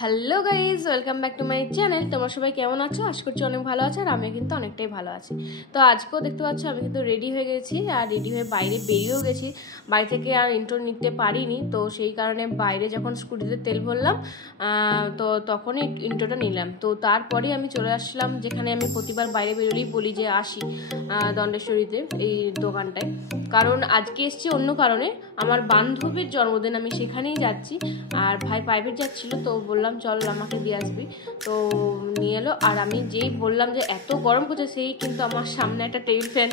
Hello guys, welcome back to my channel. তোমরা সবাই কেমন আছো? আশা করছি অনেক ভালো আছো, আর আমি কিন্তু অনেকটাই ভালো আছি। তো আজকেও দেখতে পাচ্ছ আমি কিন্তু রেডি হয়ে গেছি, আর রেডি হয়ে বাইরে বেরিয়েও গেছি। বাড়ি থেকে আর ইন্ট্রো নিতে পারিনি, তো সেই কারণে বাইরে যখন স্কুটিতে তেল ভরলাম তো তখনই ইন্ট্রোটা নিলাম। তো তারপরেই আমি চলে আসলাম যেখানে আমি প্রতিবার বাইরে বেরোলেই বলি যে আসি, দণ্ডেশ্বরীতে এই দোকানটায়। কারণ আজকে এসছি অন্য কারণে, আমার বান্ধবীর জন্মদিন, আমি সেখানেই যাচ্ছি। আর ভাই প্রাইভেট যাচ্ছিলো, তো বললাম চল আমাকে দিয়ে আসবি, তো নিয়ে এলো। আর আমি যেই বললাম যে এত গরম করছে, সেই কিন্তু আমার সামনে একটা টেবিল ফ্যান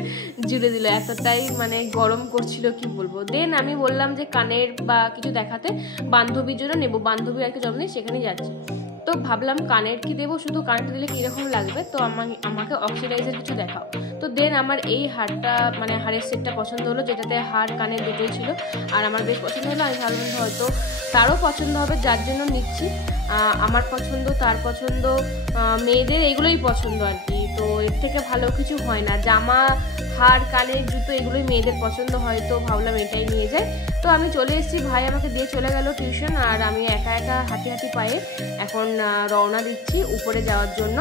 জুড়ে দিল, এতটাই মানে গরম করছিল কি বলবো। দেন আমি বললাম যে কানের বা কিছু দেখাতে, বান্ধবীর জন্য নেবো, বান্ধবীর আর কি জন্মদিন, সেখানেই যাচ্ছি। তো ভাবলাম কানের কি দেবো, শুধু কানেরটা দিলে কীরকম লাগবে, তো আমাকে অক্সিডাইজার কিছু দেখাও। তো দেন আমার এই হারটা মানে হারের সেটটা পছন্দ হলো, যেটাতে হার কানে দুটোই ছিল, আর আমার বেশ পছন্দ হলো। আমি ভাবলাম হয়তো তারও পছন্দ হবে, যার জন্য নিচ্ছি। আমার পছন্দ, তার পছন্দ, মেয়েদের এগুলোই পছন্দ আর কি। তো এর থেকে ভালো কিছু হয় না, জামা, হার, কানের, জুতো এগুলোই মেয়েদের পছন্দ হয়, তো ভাবলাম এটাই নিয়ে যাই। তো আমি চলে এসেছি, ভাই আমাকে দিয়ে চলে গেল টিউশন, আর আমি একা একা হাঁটি হাঁটি পায়ে এখন রওনা দিচ্ছি উপরে যাওয়ার জন্য।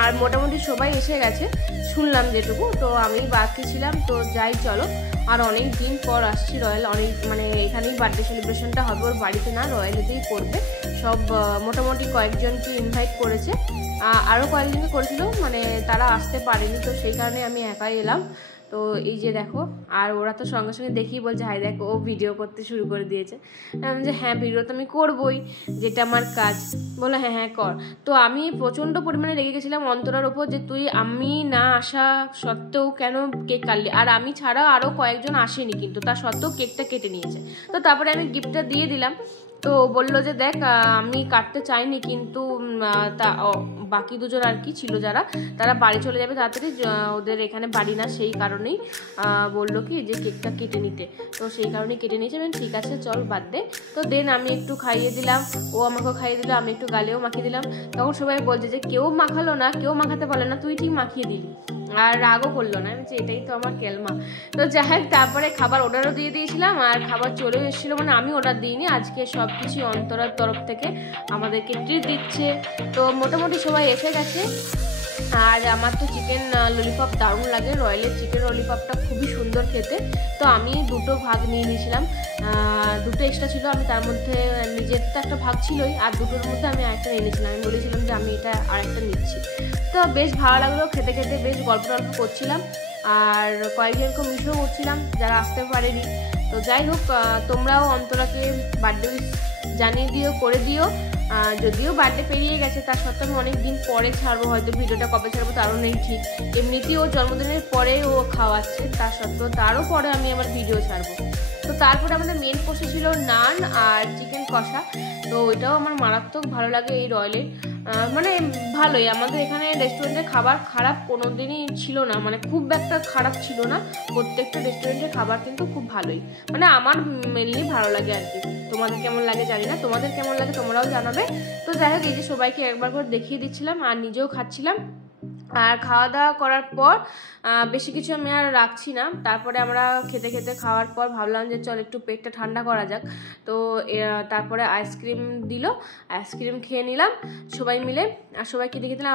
আর মোটামুটি সবাই এসে গেছে শুনলাম যেটুকু, তো আমি বাকি ছিলাম। তো যাই চলো, আর অনেক দিন পর আসছি রয়্যাল, অনেক মানে এখানেই বার্থডে সেলিব্রেশনটা হবে, ওর বাড়িতে না, রয়্যালেতেই করবে। সব মোটামুটি কয়েকজনকে ইনভাইট করেছে, আরও কয়েকজনকে করেছিল, মানে তারা আসতে পারেনি, তো সেই কারণে আমি একাই এলাম। তো এই যে দেখো, আর ওরা তো সঙ্গে সঙ্গে দেখেই বলছে হাই দেখ, ও ভিডিও করতে শুরু করে দিয়েছে। যে হ্যাঁ, ভিডিও তো আমি করবই, যেটা আমার কাজ। বলো হ্যাঁ হ্যাঁ কর। তো আমি প্রচণ্ড পরিমাণে রেগে গেছিলাম অন্তরার ওপর, যে তুই আমি না আসা সত্ত্বেও কেন কেক কাটলি। আর আমি ছাড়া আরও কয়েকজন আসেনি, কিন্তু তা সত্ত্বেও কেকটা কেটে নিয়েছে। তো তারপরে আমি গিফটটা দিয়ে দিলাম। তো বললো যে দেখ, আমি কাটতে চাইনি, কিন্তু বাকি দুজন আর কি ছিল যারা, তারা বাড়ি চলে যাবে তাড়াতাড়ি, ওদের এখানে বাড়ি না, সেই কারণেই বললো কি যে কেকটা কেটে নিতে। তো সেই কারণেই কেটে নিয়েছে। ঠিক আছে চল বাদ দে। তো দেন আমি একটু খাইয়ে দিলাম, ও আমাকেও খাইয়ে দিল, আমি একটু গালেও মাখিয়ে দিলাম। তখন সবাই বলছে যে কেউ মাখালো না, কেউ মাখাতে পারলো না, তুই ঠিক মাখিয়ে দিলি, আর রাগও করলো না। আমি বলছি এটাই তো আমার কেলমা। তো যাই হোক, তারপরে খাবার অর্ডারও দিয়ে দিয়েছিলাম, আর খাবার চলেও এসেছিলো, মানে আমি অর্ডার দিইনি, আজকে সব কিছু অন্তরার তরফ থেকে আমাদেরকে ট্রিট দিচ্ছে। তো মোটামুটি সবাই এসে গেছে। আর আমার তো চিকেন ললিপপ দারুণ লাগে, রয়্যালের চিকেন ললিপপটা খুবই সুন্দর খেতে। তো আমি দুটো ভাগ নিয়ে নিয়েছিলাম, দুটো এক্সট্রা ছিল, আমি তার মধ্যে নিজের তো একটা ভাগ ছিলই, আর দুটোর মধ্যে আমি আরেকটা নিয়ে নিয়েছিলাম। আমি বলেছিলাম যে আমি এটা আরেকটা নিচ্ছি। তো বেশ ভালো লাগলো, খেতে খেতে বেশ গল্প টল্প করছিলাম, আর কয়েকজনকে মিশও করছিলাম যারা আসতে পারেনি। তো যাই হোক, তোমরাও অন্তরাকে বার্থডে জানিয়ে দিও, করে দিও। যদিও বার্থডে পেরিয়ে গেছে, তার সত্ত্বেও আমি অনেক দিন পরে ছাড়বো, হয়তো ভিডিওটা কবে ছাড়বো তারও নেই ঠিক। এমনিতেই ও জন্মদিনের পরে ও খাওয়াচ্ছে, তার সত্ত্বেও তারও পরে আমি আমার ভিডিও ছাড়বো। তো তারপরে আমাদের মেন কোর্সে ছিল নান আর চিকেন কষা। তো ওইটাও আমার মারাত্মক ভালো লাগে এই রয়্যালের, মানে ভালোই। আমাদের এখানে রেস্টুরেন্টের খাবার খারাপ কোনো দিনই ছিল না, মানে খুব একটা খারাপ ছিল না। প্রত্যেকটা রেস্টুরেন্টের খাবার কিন্তু খুব ভালোই, মানে আমার মেনলি ভালো লাগে আর কি। তোমাদের কেমন লাগে জানি না, তোমাদের কেমন লাগে তোমরাও জানাবে। তো যাই হোক, এই যে সবাইকে একবার করে দেখিয়ে দিচ্ছিলাম, আর নিজেও খাচ্ছিলাম। আর খাওয়া দাওয়া করার পর বেশি কিছু আমি আর রাখছি না। তারপরে আমরা খেতে খেতে খাওয়ার পর ভাবলাম যে চল একটু পেটটা ঠান্ডা করা যাক। তো তারপরে আইসক্রিম দিল, আইসক্রিম খেয়ে নিলাম সবাই মিলে। আর সবাইকে দেখে দিলাম,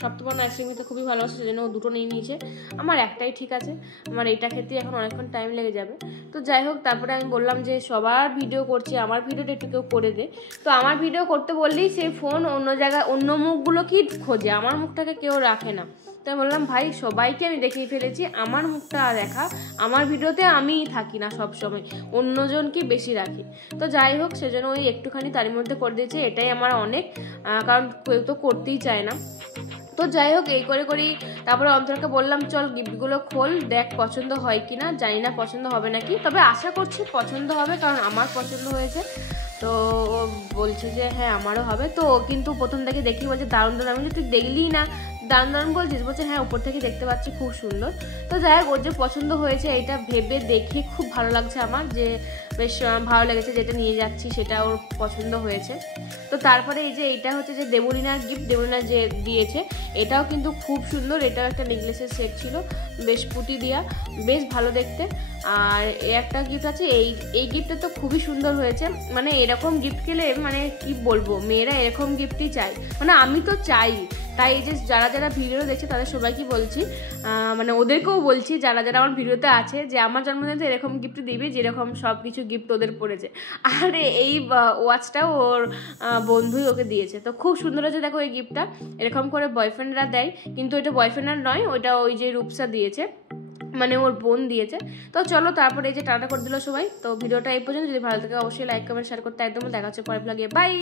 সপ্তমন আইসক্রিম খেতে খুবই ভালোবাসে, সেজন্য ও দুটো নিয়ে নিয়েছে। আমার একটাই ঠিক আছে, আমার এটা খেতে এখন অনেকক্ষণ টাইম লেগে যাবে। তো যাই হোক, তারপরে আমি বললাম যে সবার ভিডিও করছি, আমার ভিডিওটা একটু কেউ করে দে। তো আমার ভিডিও করতে বললেই সেই ফোন অন্য জায়গায়, অন্য মুখগুলো কি খোঁজে, আমার মুখটাকে কেউ রাখে না। তাই বললাম ভাই সবাইকে আমি দেখিয়ে ফেলেছি, আমার মুখটা দেখা, আমার ভিডিওতে আমিই থাকি না সবসময়, অন্যজনকে বেশি রাখি। তো যাই হোক, সেজন্য ওই একটুখানি তার মধ্যে করে দিয়েছে, এটাই আমার অনেক, কারণ কেউ তো করতেই চায় না। তো যাই হোক, এই করে করি। তারপরে অন্তরাকে বললাম চল গিফটগুলো খোল, দেখ পছন্দ হয় কি না, জানি না পছন্দ হবে নাকি, তবে আশা করছি পছন্দ হবে, কারণ আমার পছন্দ হয়েছে। তো ও বলছে যে হ্যাঁ আমারও হবে। তো কিন্তু প্রথম থেকে দেখি বলছে দারুণ দারুণ। আমি তুই দেখলি না, দারুণ দারুণ বলছে হ্যাঁ উপর থেকে দেখতে পাচ্ছি খুব সুন্দর। তো যাই হোক, ওর যে পছন্দ হয়েছে এটা ভেবে দেখে খুব ভালো লাগছে আমার, যে বেশ ভালো লেগেছে, যেটা নিয়ে যাচ্ছি সেটা ওর পছন্দ হয়েছে। তো তারপরে এই যে এইটা হচ্ছে যে দেবলীনার গিফট, দেবলীনা যে দিয়েছে, এটাও কিন্তু খুব সুন্দর। এটাও একটা নেকলেসের সেট ছিল, বেশ পুঁতি দিয়া, বেশ ভালো দেখতে। আর একটা গিফট আছে, এই গিফটটা তো খুবই সুন্দর হয়েছে। মানে এরকম গিফট পেলে মানে কি বলবো, মেয়েরা এরকম গিফটই চাই, মানে আমি তো চাই। তাই এই যে যারা যারা ভিডিও দেখছে তাদের সবাইকে বলছি, মানে ওদেরকেও বলছি যারা যারা আমার ভিডিওতে আছে, যে আমার জন্মদিনে এরকম গিফট দিবি যেরকম সব কিছু গিফট ওদের পড়েছে। আর এই ওয়াচটাও ওর বন্ধুই ওকে দিয়েছে, তো খুব সুন্দর হয়েছে। দেখো এই গিফটটা এরকম করে বয়ফ্রেন্ডরা দেয়, কিন্তু এটা বয়ফ্রেন্ডের নয়, ওইটা ওই যে রূপসা দিয়েছে, মানে ওর বোন দিয়েছে। তো চলো তারপরে এই যে টাটা করে দিল সবাই। তো ভিডিওটা এই পর্যন্ত, যদি ভালো থাকে অবশ্যই লাইক কমেন্ট শেয়ার করতে একদম। দেখা হচ্ছে পরের ব্লগে, বাই।